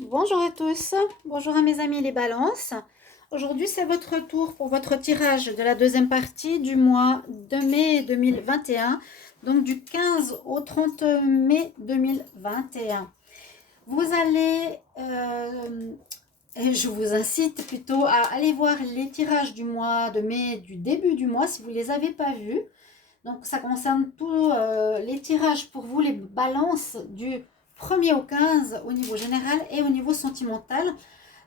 Bonjour à tous, bonjour à mes amis les balances. Aujourd'hui, c'est votre tour pour votre tirage de la deuxième partie du mois de mai 2021, donc du 15 au 30 mai 2021. Vous allez, et je vous incite plutôt à aller voir les tirages du mois de mai, du début du mois, si vous ne les avez pas vus. Donc ça concerne tous les tirages pour vous, les balances du 1er au 15 au niveau général et au niveau sentimental.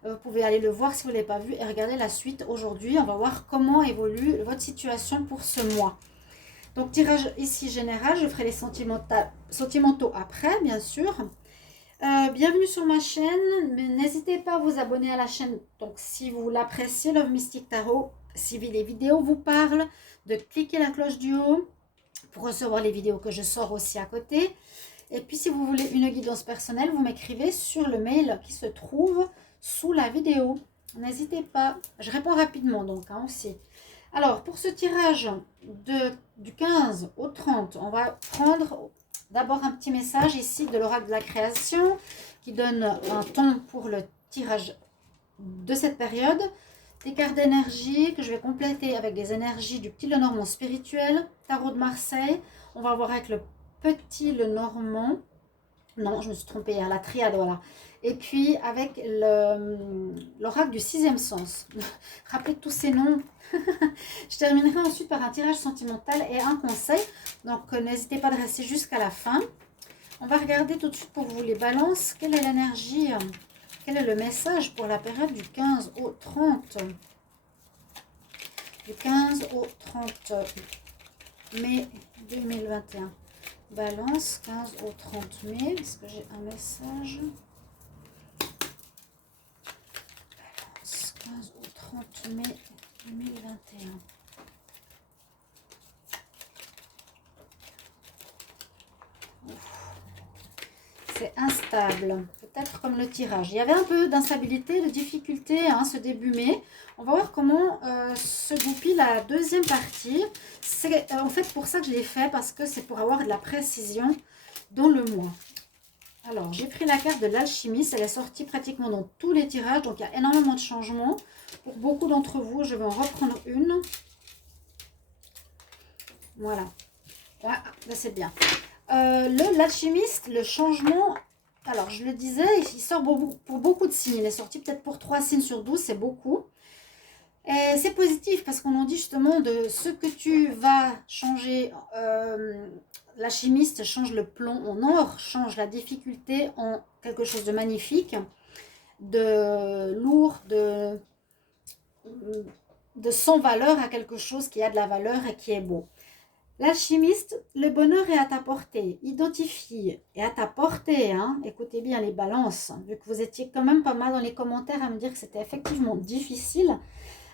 Vous pouvez aller le voir si vous ne l'avez pas vu et regarder la suite aujourd'hui. On va voir comment évolue votre situation pour ce mois. Donc tirage ici général, je ferai les sentimentaux après, bien sûr. Bienvenue sur ma chaîne, mais n'hésitez pas à vous abonner à la chaîne. Donc si vous l'appréciez, Love Mystic Tarot, si les vidéos vous parlent, de cliquer la cloche du haut pour recevoir les vidéos que je sors aussi à côté. Et puis si vous voulez une guidance personnelle, vous m'écrivez sur le mail qui se trouve sous la vidéo. N'hésitez pas, je réponds rapidement donc aussi. Alors pour ce tirage du 15 au 30, on va prendre d'abord un petit message ici de l'oracle de la création qui donne un ton pour le tirage de cette période. Des cartes d'énergie que je vais compléter avec des énergies du petit Lenormand spirituel, tarot de Marseille. On va voir avec le petit Lenormand. Non, je me suis trompée, la triade, voilà. Et puis avec l'oracle du sixième sens. Rappelez tous ces noms. Je terminerai ensuite par un tirage sentimental et un conseil. Donc n'hésitez pas à rester jusqu'à la fin. On va regarder tout de suite pour vous les balances. Quelle est l'énergie, quel est le message pour la période du 15 au 30? Du 15 au 30 mai 2021. Balance, 15 au 30 mai. Est-ce que j'ai un message? Balance, 15 au 30 mai 2021. C'est instable, peut-être comme le tirage. Il y avait un peu d'instabilité, de difficulté ce début mai. On va voir comment se goupille la deuxième partie. C'est en fait pour ça que je l'ai fait, parce que c'est pour avoir de la précision dans le mois. Alors, j'ai pris la carte de l'alchimiste. Elle est sortie pratiquement dans tous les tirages, donc il y a énormément de changements. Pour beaucoup d'entre vous, je vais en reprendre une. Voilà. Là, c'est bien. L'alchimiste, le changement, alors je le disais, il sort pour beaucoup de signes. Il est sorti peut-être pour 3 signes sur 12, c'est beaucoup. Et c'est positif parce qu'on en dit justement de ce que tu vas changer. L'alchimiste change le plomb en or, change la difficulté en quelque chose de magnifique, de lourd, de sans valeur à quelque chose qui a de la valeur et qui est beau. L'alchimiste, le bonheur est à ta portée. Identifie et à ta portée. Écoutez bien les balances, vu que vous étiez quand même pas mal dans les commentaires à me dire que c'était effectivement difficile.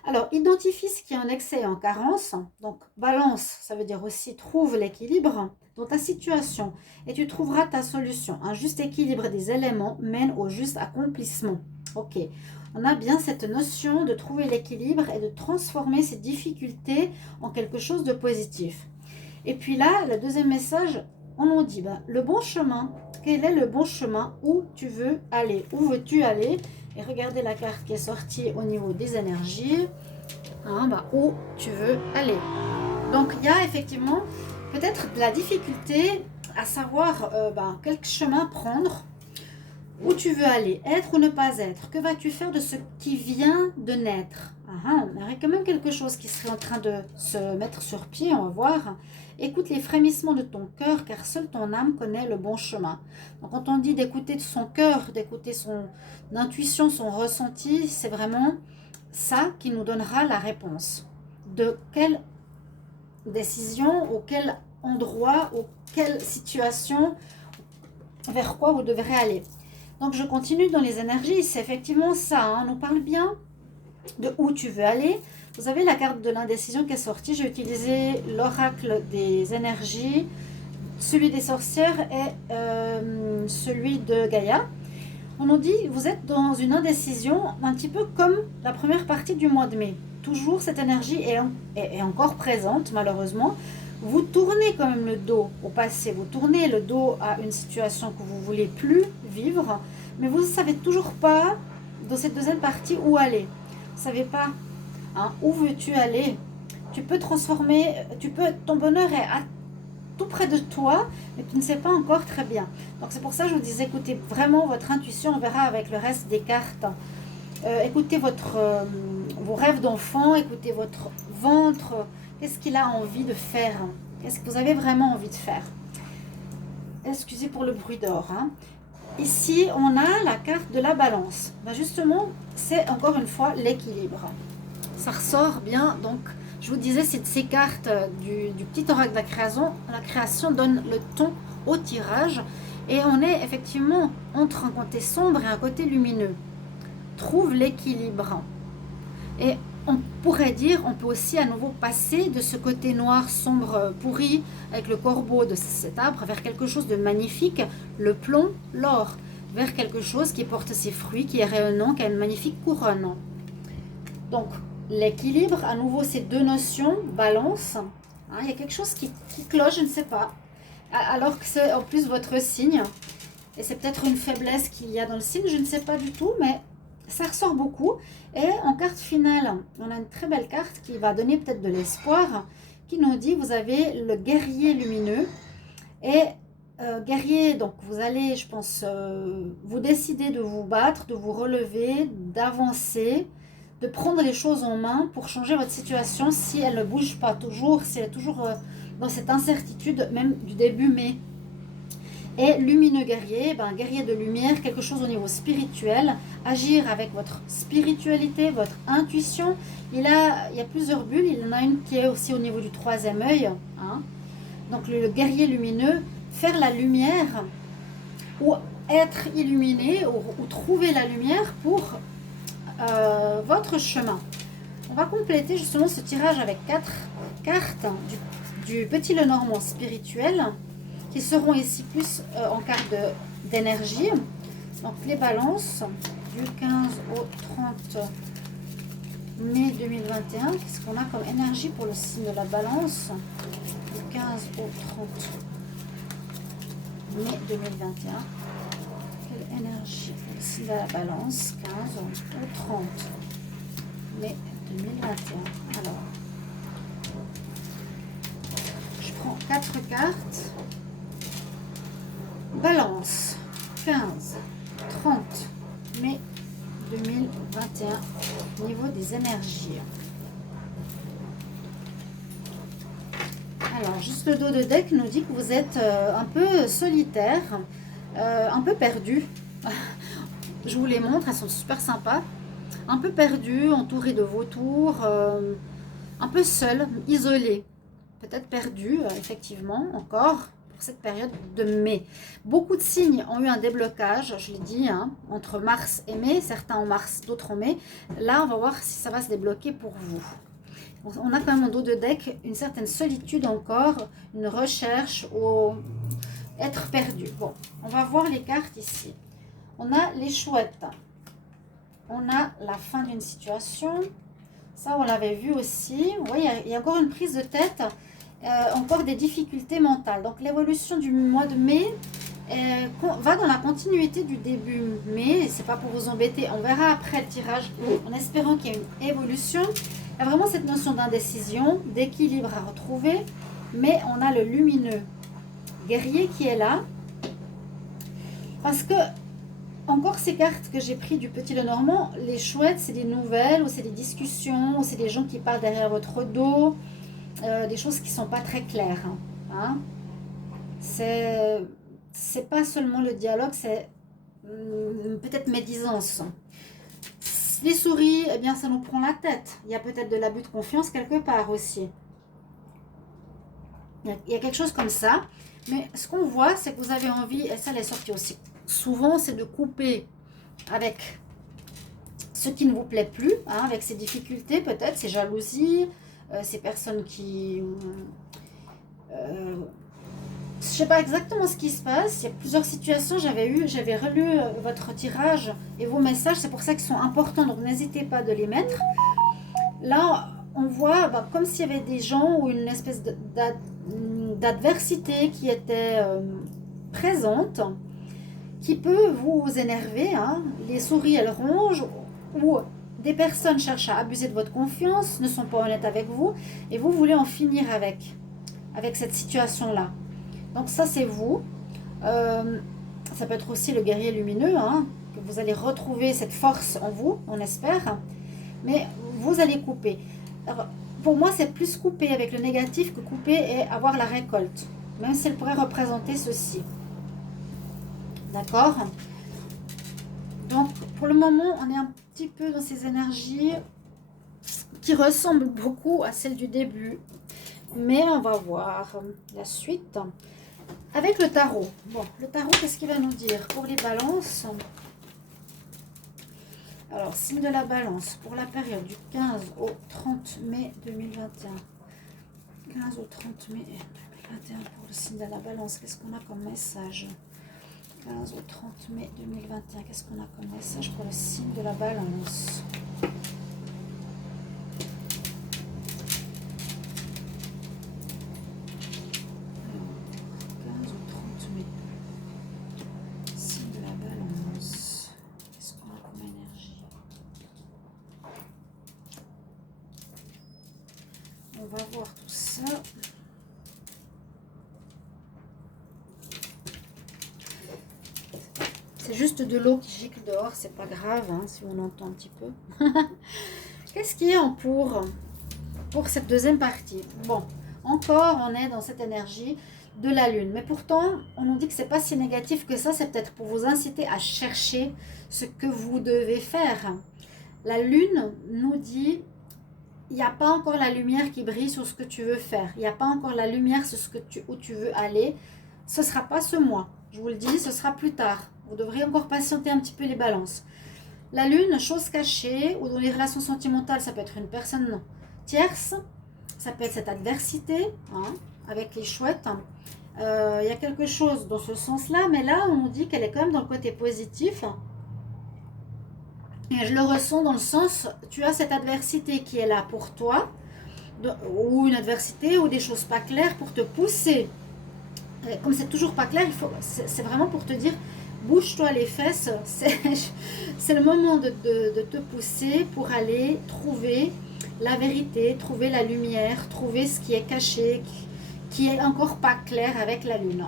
Alors, identifie ce qui est en excès et en carence. Donc, balance, ça veut dire aussi trouve l'équilibre dans ta situation et tu trouveras ta solution. Un juste équilibre des éléments mène au juste accomplissement. Ok, on a bien cette notion de trouver l'équilibre et de transformer ces difficultés en quelque chose de positif. Et puis là, le deuxième message, on nous dit le bon chemin. Quel est le bon chemin? Où tu veux aller? Où veux-tu aller? Et regardez la carte qui est sortie au niveau des énergies. Où tu veux aller. Donc, il y a effectivement peut-être de la difficulté à savoir quel chemin prendre. Où tu veux aller, être ou ne pas être. Que vas-tu faire de ce qui vient de naître? On aurait quand même quelque chose qui serait en train de se mettre sur pied, on va voir. Écoute les frémissements de ton cœur, car seule ton âme connaît le bon chemin. Donc quand on dit d'écouter son cœur, d'écouter son intuition, son ressenti, c'est vraiment ça qui nous donnera la réponse. De quelle décision, ou quel endroit, ou quelle situation, vers quoi vous devrez aller. Donc je continue dans les énergies, c'est effectivement ça, on nous parle bien de où tu veux aller. Vous avez la carte de l'indécision qui est sortie, j'ai utilisé l'oracle des énergies, celui des sorcières et celui de Gaïa. On nous dit, vous êtes dans une indécision un petit peu comme la première partie du mois de mai. Toujours cette énergie est encore présente malheureusement. Vous tournez quand même le dos au passé, vous tournez le dos à une situation que vous ne voulez plus vivre, mais vous ne savez toujours pas, dans cette deuxième partie, où aller. Vous ne savez pas, hein, où veux-tu aller. Tu peux transformer, ton bonheur est tout près de toi, mais tu ne sais pas encore très bien. Donc c'est pour ça que je vous dis, écoutez vraiment votre intuition, on verra avec le reste des cartes. Écoutez vos rêves d'enfant, écoutez votre ventre, qu'est-ce qu'il a envie de faire, qu'est-ce que vous avez vraiment envie de faire. Excusez pour le bruit d'or. Hein. Ici, on a la carte de la balance. Ben justement, c'est encore une fois l'équilibre. Ça ressort bien, donc je vous disais, c'est ces cartes du petit oracle de la création donne le ton au tirage, et on est effectivement entre un côté sombre et un côté lumineux. Trouve l'équilibre. Et on pourrait dire, on peut aussi à nouveau passer de ce côté noir, sombre, pourri, avec le corbeau de cet arbre, vers quelque chose de magnifique, le plomb, l'or, vers quelque chose qui porte ses fruits, qui est rayonnant, qui a une magnifique couronne. Donc, l'équilibre, à nouveau, ces deux notions, balance, hein, il y a quelque chose qui cloche, je ne sais pas, alors que c'est en plus votre signe, et c'est peut-être une faiblesse qu'il y a dans le signe, je ne sais pas du tout, mais ça ressort beaucoup. Et en carte finale, on a une très belle carte qui va donner peut-être de l'espoir, qui nous dit, vous avez le guerrier lumineux, et guerrier, donc vous allez, je pense, vous décider de vous battre, de vous relever, d'avancer, de prendre les choses en main pour changer votre situation si elle ne bouge pas toujours, si elle est toujours dans cette incertitude, même du début mai. Et lumineux guerrier, ben, guerrier de lumière, quelque chose au niveau spirituel, agir avec votre spiritualité, votre intuition. Il y a plusieurs bulles, il y en a une qui est aussi au niveau du troisième œil. Hein. Donc le guerrier lumineux, faire la lumière ou être illuminé ou trouver la lumière pour votre chemin. On va compléter justement ce tirage avec 4 cartes du petit Lenormand spirituel qui seront ici plus en carte d'énergie. Donc les balances du 15 au 30 mai 2021. Qu'est-ce qu'on a comme énergie pour le signe de la balance du 15 au 30 mai 2021? Quelle énergie pour le signe de la balance 15 au 30 mai 2021. Alors, je prends 4 cartes. Balance 15, 30 mai 2021 au niveau des énergies. Alors, juste le dos de deck nous dit que vous êtes un peu solitaire, un peu perdu. Je vous les montre, elles sont super sympas. Un peu perdu, entouré de vautours, un peu seul, isolé. Peut-être perdu, effectivement, encore. Cette période de mai. Beaucoup de signes ont eu un déblocage, je l'ai dit, hein, entre mars et mai, certains en mars, d'autres en mai. Là, on va voir si ça va se débloquer pour vous. On a quand même en dos de deck une certaine solitude encore, une recherche ou être perdu. Bon, on va voir les cartes ici. On a les chouettes. On a la fin d'une situation. Ça, on l'avait vu aussi. Vous voyez, il y a encore une prise de tête. Encore des difficultés mentales. Donc l'évolution du mois de mai va dans la continuité du début mai. C'est pas pour vous embêter. On verra après le tirage en espérant qu'il y ait une évolution. Il y a vraiment cette notion d'indécision, d'équilibre à retrouver. Mais on a le lumineux guerrier qui est là. Parce que encore ces cartes que j'ai prises du petit Lenormand, les chouettes, c'est des nouvelles ou c'est des discussions ou c'est des gens qui parlent derrière votre dos. Des choses qui ne sont pas très claires. Hein. C'est pas seulement le dialogue, c'est peut-être médisance. Les souris, eh bien, ça nous prend la tête. Il y a peut-être de l'abus de confiance quelque part aussi. Il y a quelque chose comme ça. Mais ce qu'on voit, c'est que vous avez envie, et ça l'est sorti aussi souvent, c'est de couper avec ce qui ne vous plaît plus, hein, avec ces difficultés peut-être, ces jalousies, ces personnes qui... je ne sais pas exactement ce qui se passe. Il y a plusieurs situations. J'avais relu votre tirage et vos messages. C'est pour ça qu'ils sont importants. Donc, n'hésitez pas de les mettre. Là, on voit comme s'il y avait des gens ou une espèce d'adversité qui était présente, qui peut vous énerver, hein. Les souris, elles rongent, ou des personnes cherchent à abuser de votre confiance, ne sont pas honnêtes avec vous, et vous voulez en finir avec cette situation-là. Donc ça, c'est vous. Ça peut être aussi le guerrier lumineux, hein, que vous allez retrouver cette force en vous, on espère. Mais vous allez couper. Alors, pour moi, c'est plus couper avec le négatif que couper et avoir la récolte. Même si elle pourrait représenter ceci. D'accord? Donc, pour le moment, on est un petit peu dans ces énergies qui ressemblent beaucoup à celles du début. Mais on va voir la suite. Avec le tarot. Bon, le tarot, qu'est-ce qu'il va nous dire? Pour les balances. Alors, signe de la balance, pour la période du 15 au 30 mai 2021. 15 au 30 mai 2021 pour le signe de la balance. Qu'est-ce qu'on a comme message? 15 au 30 mai 2021. Qu'est-ce qu'on a comme message pour le signe de la balance? On va voir tout ça. C'est juste de l'eau qui gicle dehors, c'est pas grave, hein, si on entend un petit peu. Qu'est-ce qui est en pour cette deuxième partie? Bon, encore on est dans cette énergie de la lune, mais pourtant on nous dit que c'est pas si négatif que ça. C'est peut-être pour vous inciter à chercher ce que vous devez faire. La lune nous dit: il n'y a pas encore la lumière qui brille sur ce que tu veux faire. Il n'y a pas encore la lumière sur où tu veux aller. Ce ne sera pas ce mois. Je vous le dis, ce sera plus tard. Vous devrez encore patienter un petit peu les balances. La lune, chose cachée, ou dans les relations sentimentales, ça peut être une personne tierce. Ça peut être cette adversité, hein, avec les chouettes. Il y a quelque chose dans ce sens-là, mais là, on nous dit qu'elle est quand même dans le côté positif. Et je le ressens dans le sens, tu as cette adversité qui est là pour toi, ou une adversité, ou des choses pas claires pour te pousser. Et comme c'est toujours pas clair, c'est vraiment pour te dire, bouge-toi les fesses, c'est le moment de te pousser pour aller trouver la vérité, trouver la lumière, trouver ce qui est caché, qui est encore pas clair avec la lune.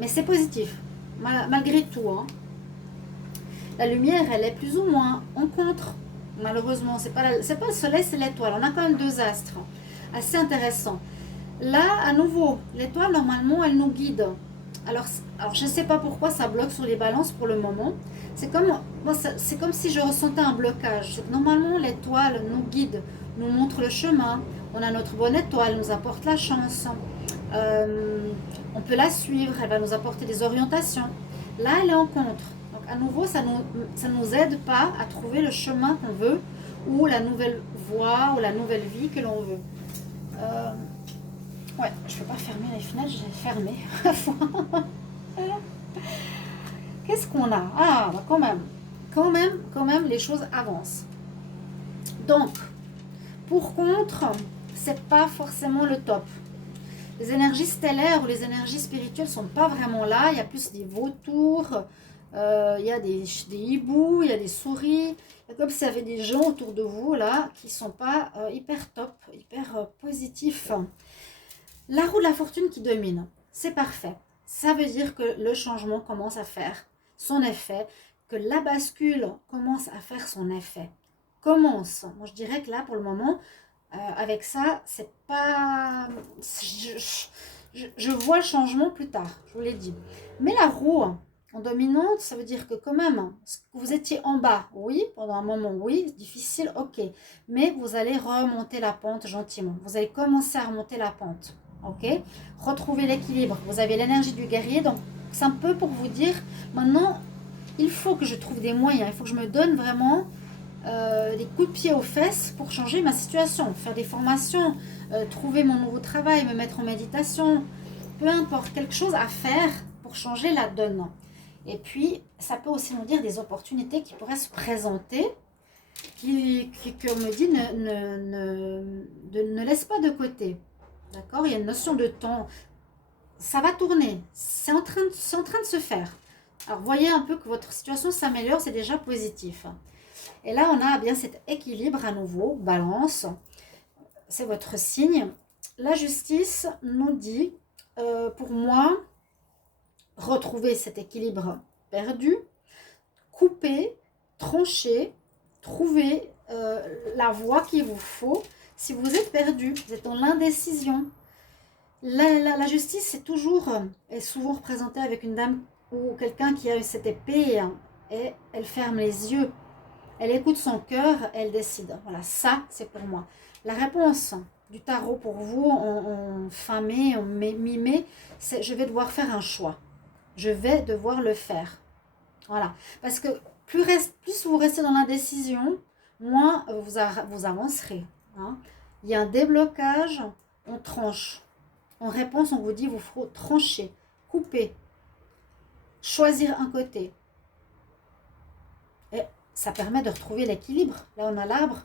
Mais c'est positif, malgré tout, hein. La lumière, elle est plus ou moins en contre. Malheureusement, c'est pas le soleil, c'est l'étoile. On a quand même deux astres. Assez intéressant. Là, à nouveau, l'étoile, normalement, elle nous guide. Alors je ne sais pas pourquoi ça bloque sur les balances pour le moment. C'est comme si je ressentais un blocage. Normalement, l'étoile nous guide, nous montre le chemin. On a notre bonne étoile, elle nous apporte la chance. On peut la suivre, elle va nous apporter des orientations. Là, elle est en contre. À nouveau, ça nous aide pas à trouver le chemin qu'on veut, ou la nouvelle voie, ou la nouvelle vie que l'on veut. Ouais, je ne peux pas fermer les fenêtres, j'ai fermé. Qu'est-ce qu'on a? Ah, bah quand même, les choses avancent. Donc, pour contre, c'est pas forcément le top. Les énergies stellaires ou les énergies spirituelles sont pas vraiment là. Il y a plus des vautours. Il y a des hiboux, il y a des souris. C'est comme s'il y avait des gens autour de vous là qui ne sont pas hyper top, hyper positifs. La roue de la fortune qui domine, c'est parfait. Ça veut dire que le changement commence à faire son effet, que la bascule commence à faire son effet. Commence. Moi je dirais que là pour le moment, avec ça, c'est pas... Je vois le changement plus tard, je vous l'ai dit. Mais la roue en dominante, ça veut dire que quand même, vous étiez en bas, oui, pendant un moment, oui, difficile, ok. Mais vous allez remonter la pente gentiment. Vous allez commencer à remonter la pente, ok. Retrouver l'équilibre. Vous avez l'énergie du guerrier, donc c'est un peu pour vous dire, maintenant, il faut que je trouve des moyens, il faut que je me donne vraiment des coups de pied aux fesses pour changer ma situation, faire des formations, trouver mon nouveau travail, me mettre en méditation, peu importe, quelque chose à faire pour changer la donne. Et puis, ça peut aussi nous dire des opportunités qui pourraient se présenter, qu'on me dit ne laisse pas de côté. D'accord? Il y a une notion de temps. Ça va tourner. C'est en train de se faire. Alors, voyez un peu que votre situation s'améliore, c'est déjà positif. Et là, on a bien cet équilibre à nouveau, balance. C'est votre signe. La justice nous dit, pour moi, retrouver cet équilibre perdu, couper, trancher, trouver la voie qu'il vous faut. Si vous êtes perdu, vous êtes dans l'indécision. La justice est souvent représentée avec une dame ou quelqu'un qui a cette épée hein, et elle ferme les yeux. Elle écoute son cœur, elle décide. Voilà, ça c'est pour moi. La réponse du tarot pour vous en fin mai, en mi-mai, c'est je vais devoir faire un choix. Je vais devoir le faire. Voilà. Parce que plus vous restez dans l'indécision, moins vous avancerez. Hein. Il y a un déblocage, on tranche. En réponse, on vous dit, vous faut trancher, couper, choisir un côté. Et ça permet de retrouver l'équilibre. Là, on a l'arbre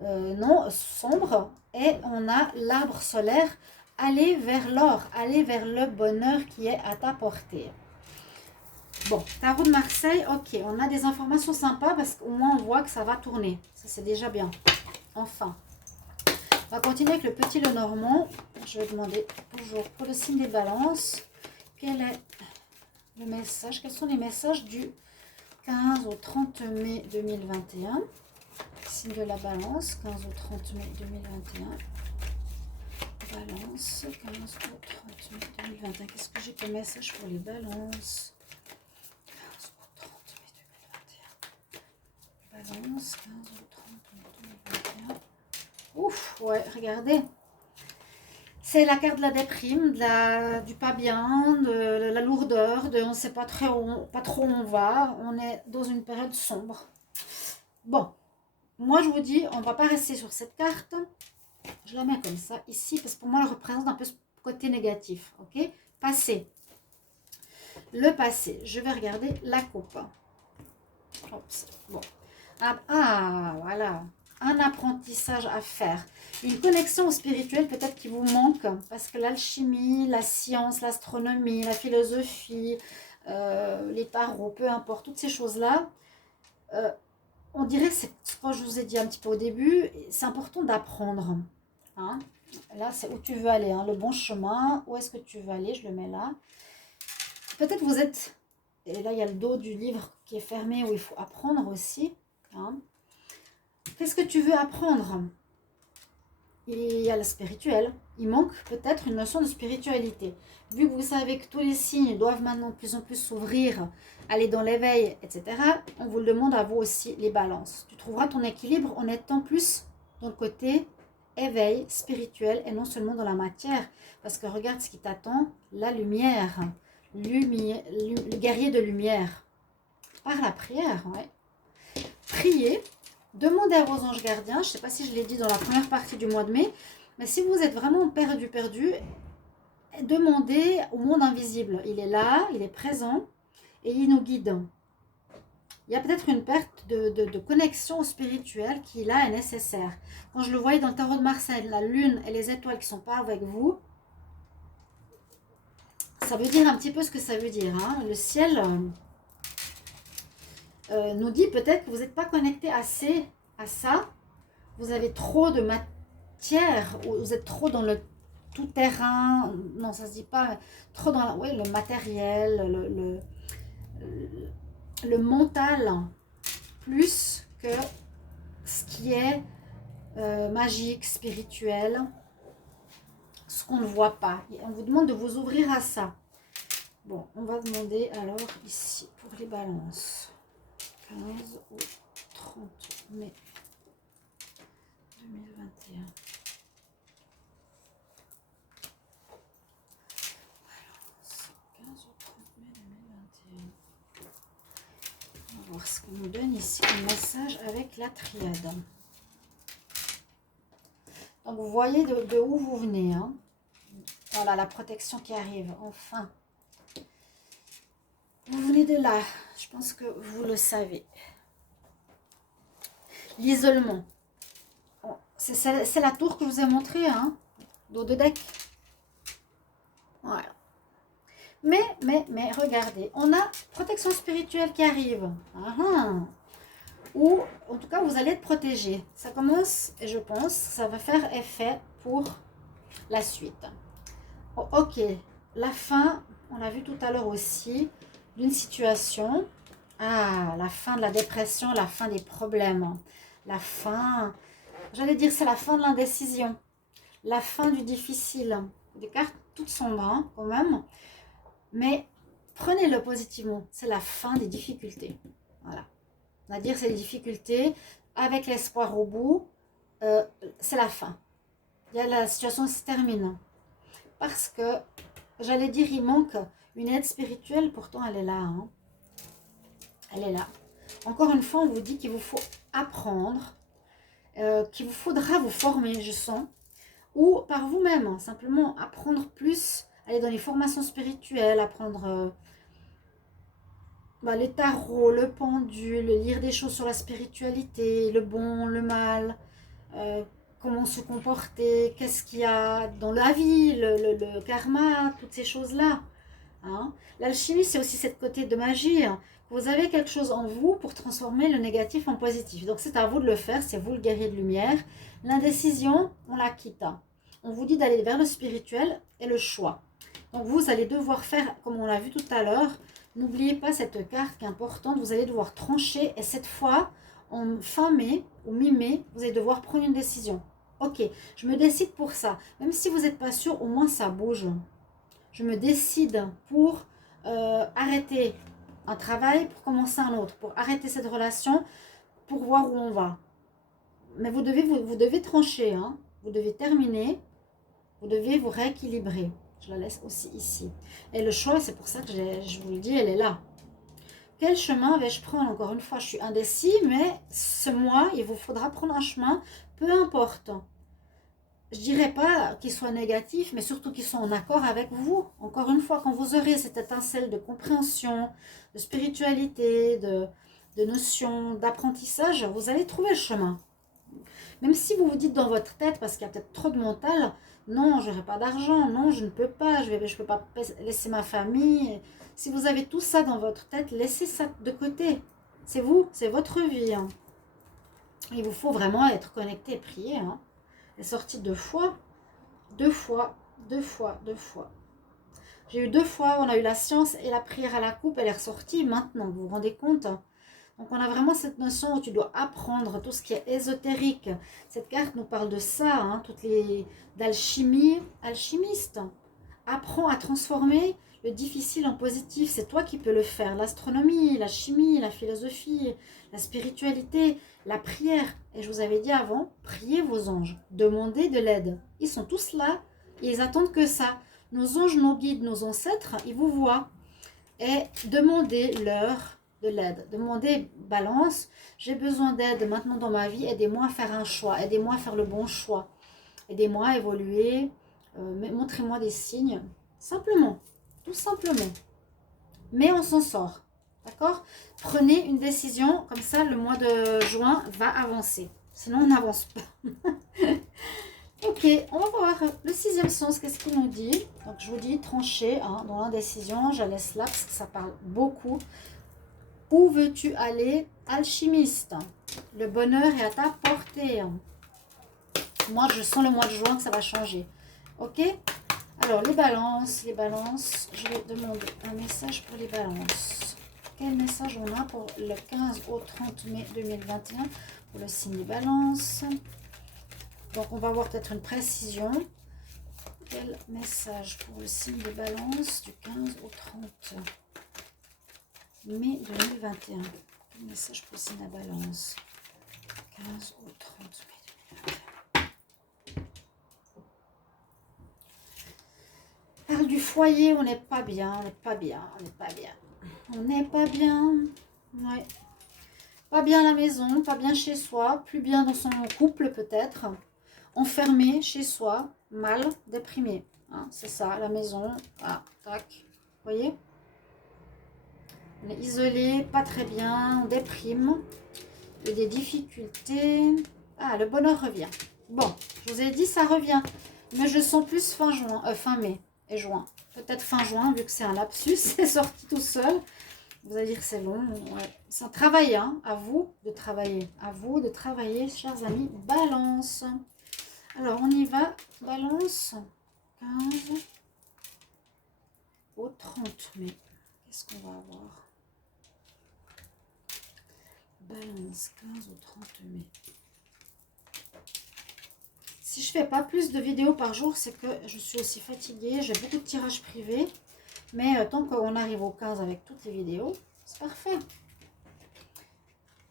non sombre et on a l'arbre solaire. Aller vers l'or, aller vers le bonheur qui est à ta portée. Bon, tarot de Marseille, ok, on a des informations sympas parce qu'au moins on voit que ça va tourner. Ça, c'est déjà bien. Enfin. On va continuer avec le petit Lenormand. Je vais demander toujours pour le signe des balances, quel est le message, quels sont les messages du 15 au 30 mai 2021. Signe de la balance, 15 au 30 mai 2021. Balance, 15 au 30 mai 2021. Qu'est-ce que j'ai comme message pour les balances? 15 au 30 mai 2021. Balance, 15 au 30 mai 2021. Ouf, ouais, regardez. C'est la carte de la déprime, du pas bien, de la lourdeur, on ne sait pas trop où on va. On est dans une période sombre. Bon, moi je vous dis, on ne va pas rester sur cette carte. Je la mets comme ça ici, parce que pour moi elle représente un peu ce côté négatif. Ok, passé. Le passé, je vais regarder la coupe. Oups, bon. Voilà. Un apprentissage à faire. Une connexion au spirituel peut-être qui vous manque. Parce que l'alchimie, la science, l'astronomie, la philosophie, les tarots, peu importe, toutes ces choses-là, on dirait que c'est ce que je vous ai dit un petit peu au début, c'est important d'apprendre. Hein. Là, c'est où tu veux aller, hein, le bon chemin. Où est-ce que tu veux aller? Je le mets là. Peut-être vous êtes... Et là, il y a le dos du livre qui est fermé où il faut apprendre aussi. Hein. Qu'est-ce que tu veux apprendre? Il y a le spirituel. Il manque peut-être une notion de spiritualité. Vu que vous savez que tous les signes doivent maintenant de plus en plus s'ouvrir, aller dans l'éveil, etc., on vous le demande à vous aussi, les balances. Tu trouveras ton équilibre en étant plus dans le côté éveil spirituel et non seulement dans la matière. Parce que regarde ce qui t'attend, la lumière. Le guerrier de lumière. Par la prière, ouais. Priez. Demandez à vos anges gardiens, je ne sais pas si je l'ai dit dans la première partie du mois de mai, mais si vous êtes vraiment perdu, demandez au monde invisible. Il est là, il est présent et il nous guide. Il y a peut-être une perte de connexion spirituelle qui là est nécessaire. Quand je le voyais dans le tarot de Marseille, la lune et les étoiles qui ne sont pas avec vous, ça veut dire un petit peu ce que ça veut dire. Hein. Le ciel... nous dit peut-être que vous n'êtes pas connecté assez à ça. Vous avez trop de matière, vous êtes trop dans le tout-terrain, non ça se dit pas, mais trop dans le matériel, le mental, plus que ce qui est magique, spirituel, ce qu'on ne voit pas. Et on vous demande de vous ouvrir à ça. Bon, on va demander alors ici pour les balances. 15 au 30 mai 2021. Balance, 15 au 30 mai 2021. On va voir ce qu'on nous donne ici, un message avec la triade. Donc vous voyez de où vous venez. Hein. Voilà la protection qui arrive, enfin. Vous venez de là, je pense que vous le savez. L'isolement. C'est la tour que je vous ai montrée, hein, dos de deck. Voilà. Mais, regardez, on a protection spirituelle qui arrive. Ou, en tout cas, vous allez être protégé. Ça commence, et je pense, ça va faire effet pour la suite. Oh, ok, la fin, on l'a vu tout à l'heure aussi, d'une situation. La fin de la dépression, la fin des problèmes. La fin, j'allais dire, c'est la fin de l'indécision. La fin du difficile. Des cartes toutes sombres, quand même. Mais prenez-le positivement. C'est la fin des difficultés. Voilà. On va dire c'est les difficultés. Avec l'espoir au bout, c'est la fin. La situation se termine. Parce que, j'allais dire, il manque une aide spirituelle. Pourtant, elle est là. Elle est là. Encore une fois, on vous dit qu'il vous faut apprendre. Qu'il vous faudra vous former, je sens. Ou par vous-même. Simplement apprendre plus. Aller dans les formations spirituelles. Apprendre... les tarots, le pendule, lire des choses sur la spiritualité, le bon, le mal, comment se comporter, qu'est-ce qu'il y a dans la vie, le karma, toutes ces choses-là. L'alchimie, c'est aussi cette côté de magie. Vous avez quelque chose en vous pour transformer le négatif en positif. Donc c'est à vous de le faire, c'est vous le guerrier de lumière. L'indécision, on la quitte. On vous dit d'aller vers le spirituel et le choix. Donc vous allez devoir faire, comme on l'a vu tout à l'heure, n'oubliez pas cette carte qui est importante, vous allez devoir trancher et cette fois, en fin mai ou mi-mai, vous allez devoir prendre une décision. Ok, je me décide pour ça. Même si vous n'êtes pas sûr, au moins ça bouge. Je me décide pour arrêter un travail, pour commencer un autre, pour arrêter cette relation, pour voir où on va. Mais vous devez trancher, vous devez terminer, vous devez vous rééquilibrer. Je la laisse aussi ici. Et le choix, c'est pour ça que je vous le dis, elle est là. Quel chemin vais-je prendre? Encore une fois, je suis indécis, mais ce mois, il vous faudra prendre un chemin, peu importe. Je ne dirais pas qu'il soit négatif, mais surtout qu'il soit en accord avec vous. Encore une fois, quand vous aurez cette étincelle de compréhension, de spiritualité, de notion, d'apprentissage, vous allez trouver le chemin. Même si vous vous dites dans votre tête, parce qu'il y a peut-être trop de mental, non, je n'aurai pas d'argent, non, je ne peux pas, je peux pas laisser ma famille. Si vous avez tout ça dans votre tête, laissez ça de côté. C'est vous, c'est votre vie. Il vous faut vraiment être connecté et prier. Elle est sortie 2 fois. 2 fois, 2 fois, 2 fois. J'ai eu 2 fois, on a eu la science et la prière à la coupe, elle est ressortie maintenant, vous vous rendez compte? Donc on a vraiment cette notion où tu dois apprendre tout ce qui est ésotérique. Cette carte nous parle de ça, toutes les d'alchimie, alchimiste. Apprends à transformer le difficile en positif, c'est toi qui peux le faire. L'astronomie, la chimie, la philosophie, la spiritualité, la prière. Et je vous avais dit avant, priez vos anges, demandez de l'aide. Ils sont tous là, ils attendent que ça. Nos anges, nos guides, nos ancêtres, ils vous voient. Et demandez-leur de l'aide. Demandez, balance, j'ai besoin d'aide maintenant dans ma vie, aidez-moi à faire un choix, aidez-moi à faire le bon choix, aidez-moi à évoluer, montrez-moi des signes, simplement, tout simplement. Mais on s'en sort, d'accord? Prenez une décision, comme ça le mois de juin va avancer, sinon on n'avance pas. Ok, on va voir le 6e sens, qu'est-ce qu'il nous dit? Donc je vous dis trancher dans l'indécision, je laisse là parce que ça parle beaucoup. Où veux-tu aller, alchimiste? Le bonheur est à ta portée. Moi, je sens le mois de juin que ça va changer. Ok? Alors, les balances, je vais demander un message pour les balances. Quel message on a pour le 15 au 30 mai 2021 pour le signe des balances? Donc, on va avoir peut-être une précision. Quel message pour le signe des balances du 15 au 30 mai 2021? Quel message pour le signe des balances? 15 au 30 mai 2021. Parle du foyer, on n'est pas bien, on n'est pas bien, on n'est pas bien. On n'est pas bien. Ouais. Pas bien à la maison, pas bien chez soi, plus bien dans son couple peut-être. Enfermé chez soi, mal, déprimé. C'est ça, la maison. Tac. Vous voyez? On est isolé, pas très bien, on déprime. Il y a des difficultés. Le bonheur revient. Bon, je vous ai dit, ça revient. Mais je sens plus fin mai et juin. peut-être fin juin, vu que c'est un lapsus, c'est sorti tout seul. Vous allez dire que c'est long. Ouais. C'est un travail, hein. À vous de travailler. À vous de travailler, chers amis. Balance. Alors, on y va. Balance. 15 au 30 mai. Qu'est-ce qu'on va avoir? Balance. 15 au 30 mai. Si je fais pas plus de vidéos par jour, c'est que je suis aussi fatiguée. J'ai beaucoup de tirages privés. Mais tant qu'on arrive au 15 avec toutes les vidéos, c'est parfait.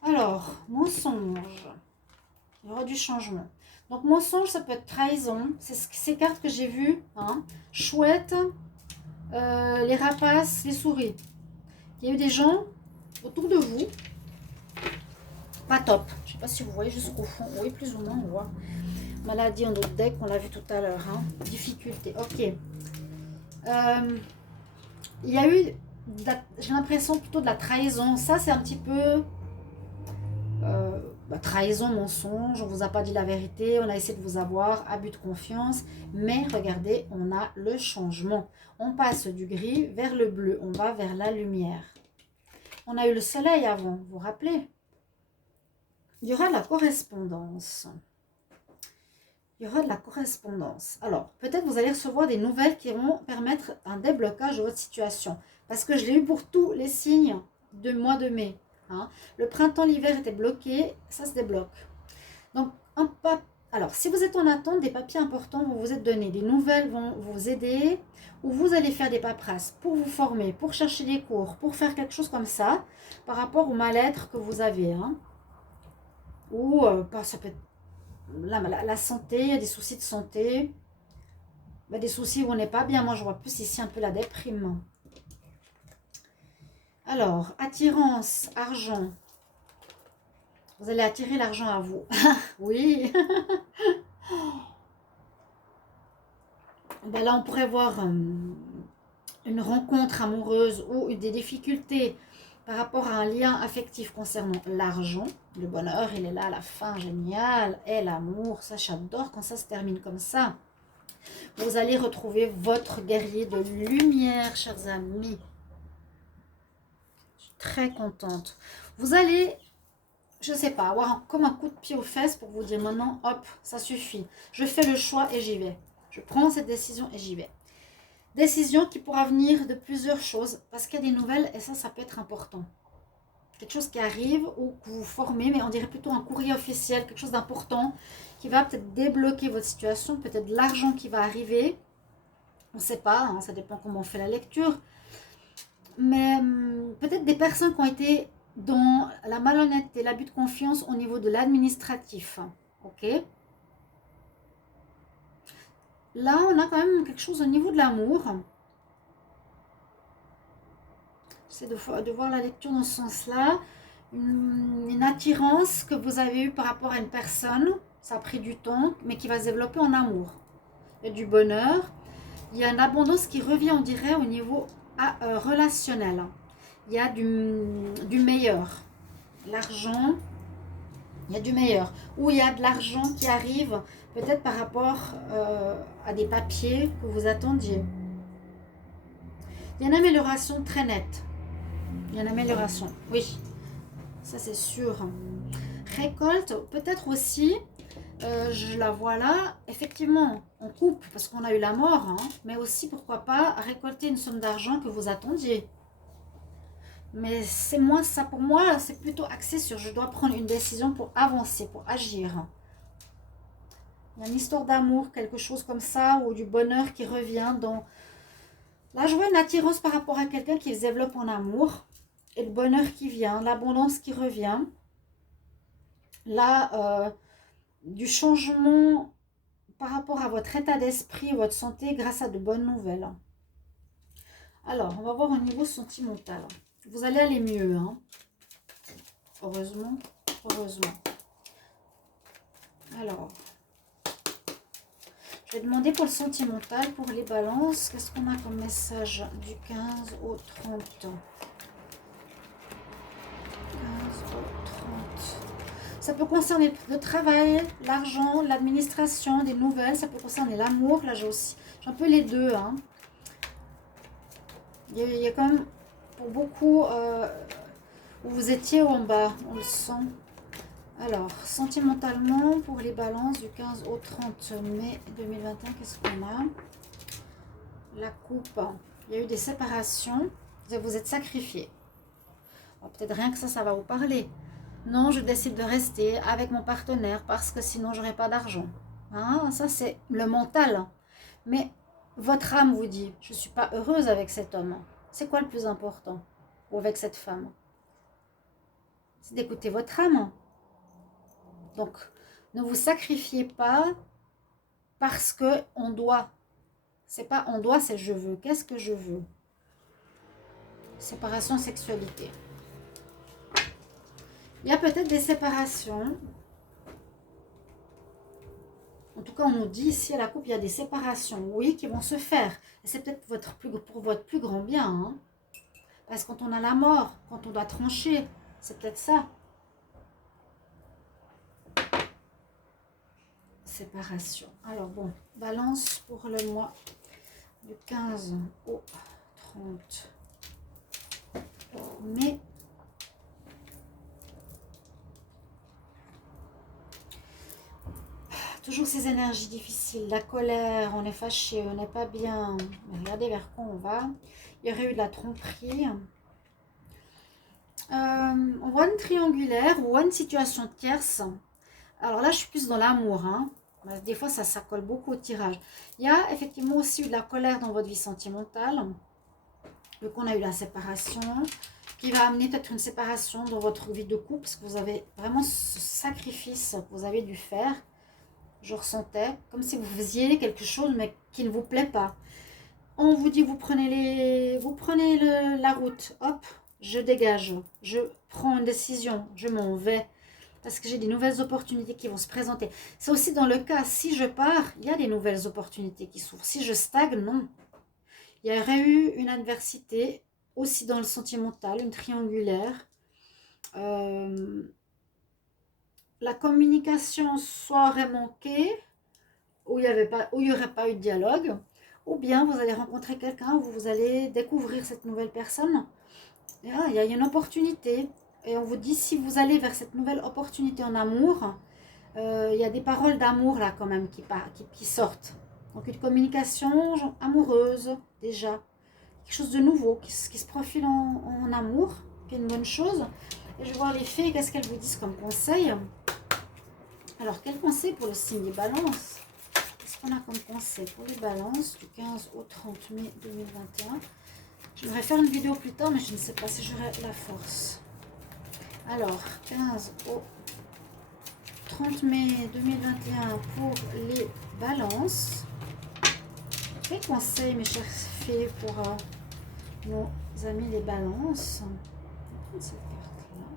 Alors, mensonge. Il y aura du changement. Donc, mensonge, ça peut être trahison. C'est ces cartes que j'ai vues. Hein. Chouette, les rapaces, les souris. Il y a eu des gens autour de vous. Pas top. Je ne sais pas si vous voyez jusqu'au fond. Oui, plus ou moins, on voit. Maladie en autre deck, on l'a vu tout à l'heure. Hein. Difficulté. Ok. Il y a eu, j'ai l'impression plutôt de la trahison. Ça, c'est un petit peu trahison, mensonge. On ne vous a pas dit la vérité. On a essayé de vous avoir, abus de confiance. Mais regardez, on a le changement. On passe du gris vers le bleu. On va vers la lumière. On a eu le soleil avant, vous vous rappelez? Il y aura de la correspondance. Il y aura de la correspondance. Alors, peut-être vous allez recevoir des nouvelles qui vont permettre un déblocage de votre situation. Parce que je l'ai eu pour tous les signes du mois de mai. Hein. Le printemps, l'hiver était bloqué, ça se débloque. Donc, alors, si vous êtes en attente, des papiers importants vont vous être donnés. Des nouvelles vont vous aider. Ou vous allez faire des paperasses pour vous former, pour chercher des cours, pour faire quelque chose comme ça, par rapport au mal-être que vous avez. Hein. Ou, ça peut être la santé, il y a des soucis de santé, des soucis où on n'est pas bien. Moi, je vois plus ici un peu la déprime. Alors, attirance, argent. Vous allez attirer l'argent à vous. Oui. Là, on pourrait voir une rencontre amoureuse ou des difficultés par rapport à un lien affectif concernant l'argent. Le bonheur, il est là à la fin, génial. Et l'amour, ça j'adore quand ça se termine comme ça. Vous allez retrouver votre guerrier de lumière, chers amis. Je suis très contente. Vous allez, je ne sais pas, avoir comme un coup de pied aux fesses pour vous dire maintenant, hop, ça suffit. Je fais le choix et j'y vais. Je prends cette décision et j'y vais. Décision qui pourra venir de plusieurs choses, parce qu'il y a des nouvelles et ça peut être important. Quelque chose qui arrive ou que vous formez, mais on dirait plutôt un courrier officiel, quelque chose d'important qui va peut-être débloquer votre situation, peut-être de l'argent qui va arriver. On ne sait pas, hein, ça dépend comment on fait la lecture. Mais peut-être des personnes qui ont été dans la malhonnêteté, l'abus de confiance au niveau de l'administratif. Ok ? Là, on a quand même quelque chose au niveau de l'amour. J'essaie de voir la lecture dans ce sens-là. Une attirance que vous avez eue par rapport à une personne. Ça a pris du temps, mais qui va se développer en amour. Il y a du bonheur. Il y a une abondance qui revient, on dirait, au niveau relationnel. Il y a du meilleur. L'argent, il y a du meilleur. Ou il y a de l'argent qui arrive, peut-être par rapport à des papiers que vous attendiez. Il y a une amélioration très nette. Il y a une amélioration, oui. Ça, c'est sûr. Récolte, peut-être aussi, je la vois là. Effectivement, on coupe parce qu'on a eu la mort. Hein, mais aussi, pourquoi pas, récolter une somme d'argent que vous attendiez. Mais c'est moins ça pour moi, c'est plutôt axé sur je dois prendre une décision pour avancer, pour agir. Il y a une histoire d'amour, quelque chose comme ça, ou du bonheur qui revient dans... Là, je vois une attirance par rapport à quelqu'un qui se développe en amour, et le bonheur qui vient, l'abondance qui revient. Là, du changement par rapport à votre état d'esprit, votre santé, grâce à de bonnes nouvelles. Alors, on va voir au niveau sentimental. Vous allez aller mieux, hein. Heureusement, heureusement. Alors, je vais demander pour le sentimental, pour les balances. Qu'est-ce qu'on a comme message du 15 au 30 ? 15 au 30. Ça peut concerner le travail, l'argent, l'administration, des nouvelles. Ça peut concerner l'amour. Là, j'ai un peu les deux, hein. Il y a quand même, pour beaucoup, où vous étiez en bas, on le sent. Alors, sentimentalement, pour les balances du 15 au 30 mai 2021, qu'est-ce qu'on a? La coupe. Il y a eu des séparations. Vous êtes sacrifié. Peut-être rien que ça va vous parler. Non, je décide de rester avec mon partenaire parce que sinon, j'aurai pas d'argent. Hein, ça, c'est le mental. Mais votre âme vous dit, je ne suis pas heureuse avec cet homme. C'est quoi le plus important? Ou avec cette femme? C'est d'écouter votre âme. Donc, ne vous sacrifiez pas parce que on doit. C'est pas on doit, c'est je veux. Qu'est-ce que je veux? Séparation, sexualité. Il y a peut-être des séparations. En tout cas, on nous dit ici à la coupe, il y a des séparations, oui, qui vont se faire. Et c'est peut-être pour votre plus grand bien. Hein. Parce que quand on a la mort, quand on doit trancher, c'est peut-être ça. Séparation. Alors bon, balance pour le mois du 15 au 30 mai. Toujours ces énergies difficiles, la colère, on est fâché, on n'est pas bien. Mais regardez vers quoi on va. Il y aurait eu de la tromperie. On voit une triangulaire ou une situation tierce. Alors là, je suis plus dans l'amour. Hein. Des fois, ça colle beaucoup au tirage. Il y a effectivement aussi eu de la colère dans votre vie sentimentale. Donc, on a eu la séparation qui va amener peut-être une séparation dans votre vie de couple parce que vous avez vraiment ce sacrifice que vous avez dû faire. Je ressentais comme si vous faisiez quelque chose mais qui ne vous plaît pas. On vous dit vous prenez la route, hop, je dégage, je prends une décision, je m'en vais parce que j'ai des nouvelles opportunités qui vont se présenter. C'est aussi dans le cas, si je pars, il y a des nouvelles opportunités qui s'ouvrent. Si je stagne, non. Il y aurait eu une adversité aussi dans le sentimental, une triangulaire. La communication soit aurait manqué, où il n'y aurait pas eu de dialogue, ou bien vous allez rencontrer quelqu'un où vous allez découvrir cette nouvelle personne. Et là, il y a une opportunité. Et on vous dit, si vous allez vers cette nouvelle opportunité en amour, il y a des paroles d'amour là quand même qui sortent. Donc une communication amoureuse déjà. Quelque chose de nouveau qui se profile en amour, qui est une bonne chose. Et je vais voir les fées, qu'est-ce qu'elles vous disent comme conseil. Alors, quel conseil pour le signe des balances? Qu'est-ce qu'on a comme conseil pour les balances du 15 au 30 mai 2021? J'aimerais faire une vidéo plus tard, mais je ne sais pas si j'aurai la force. Alors, 15 au 30 mai 2021 pour les balances. Quel conseil, mes chers fées, pour nos amis les balances? On va prendre cette carte-là.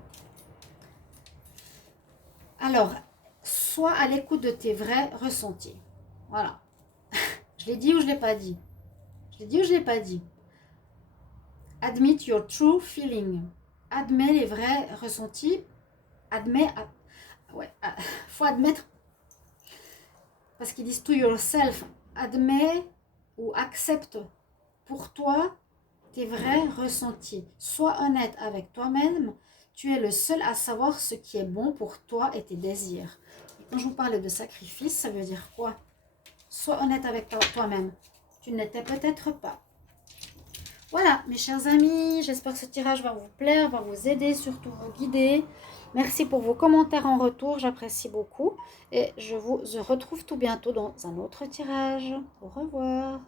Alors, sois à l'écoute de tes vrais ressentis. Voilà. Je l'ai dit ou je ne l'ai pas dit? Je l'ai dit ou je ne l'ai pas dit? Admit your true feeling. Admets les vrais ressentis. Faut admettre. Parce qu'ils disent to yourself. Admets ou accepte pour toi tes vrais ressentis. Sois honnête avec toi-même. Tu es le seul à savoir ce qui est bon pour toi et tes désirs. Et quand je vous parle de sacrifice, ça veut dire quoi? Sois honnête avec toi-même. Tu ne l'étais peut-être pas. Voilà, mes chers amis, j'espère que ce tirage va vous plaire, va vous aider, surtout vous guider. Merci pour vos commentaires en retour, j'apprécie beaucoup. Et je vous retrouve tout bientôt dans un autre tirage. Au revoir.